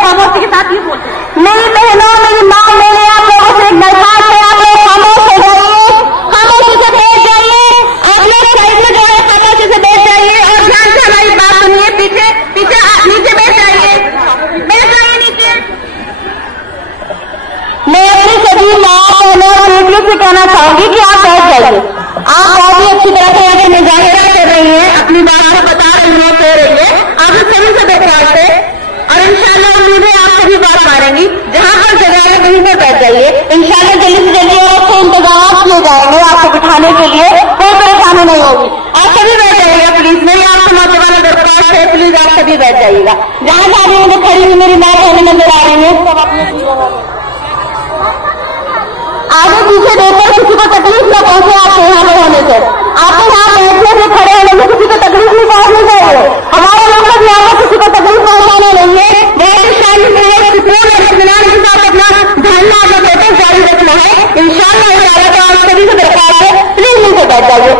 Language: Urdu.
خاموشی کے ساتھ یہ بولتے میری بہنوں میری ماں میرے آپ لوگوں سے ایک درخواست ہے، آپ لوگ خاموش ہو جائیے، خاموشی سے بیٹھ جائیے، آپ لوگ سائڈ میں جو ہے خاموشی سے بیٹھ جائیے اور دھیان سے ہماری بات سنیے، پیچھے پیچھے نیچے بیٹھ جائیے، بیٹھ جائیے نیچے۔ میں اپنی سبھی ماں بہنوں اور بیٹیوں سے کہنا چاہوں گی کہ آپ بیٹھ جائیے، آپ بہت ہی اچھی طرح سے آگے مظاہرہ کر رہی ہیں، اپنی بات کو بتا رہی ہیں، کہہ رہی ہے، آپ اس سبھی سے بیٹھ سے اور انشاءاللہ امید ہے آپ سبھی بات مانیں گی، جہاں پر جگہ ہے وہیں پر بیٹھ جائیے، انشاءاللہ جلدی سے جلدی اور اچھے انتظامات کیے جائیں گے، آپ کو بٹھانے کے لیے کوئی پریشانی نہیں ہوگی، آپ سبھی بیٹھ جائیے گا پلیز، میری آپ سے نوجوان درخواست ہے، پلیز آپ سبھی بیٹھ جائیے گا، جہاں جہاں میں کھڑی ہوئی میری ماں بہنیں نظر آ رہی ہیں، آگے پیچھے دیکھ کر کسی کو تکلیف نہ پہنچے، آپ کے یہاں ہونے سے، آپ کے یہاں بیٹھنے سے کھڑے ہونے سے کسی کو تکلیف نہیں پہنچنی چاہیے، ہمارے مقصد یہاں پر کسی کو تکلیف پہنچانا نہیں ہے، اپنا دھرنا اپنا پروٹیسٹ جاری رکھنا ہے، انشاءاللہ آپ سبھی سے درخواست ہے پلیز نیچے بیٹھ جائیے،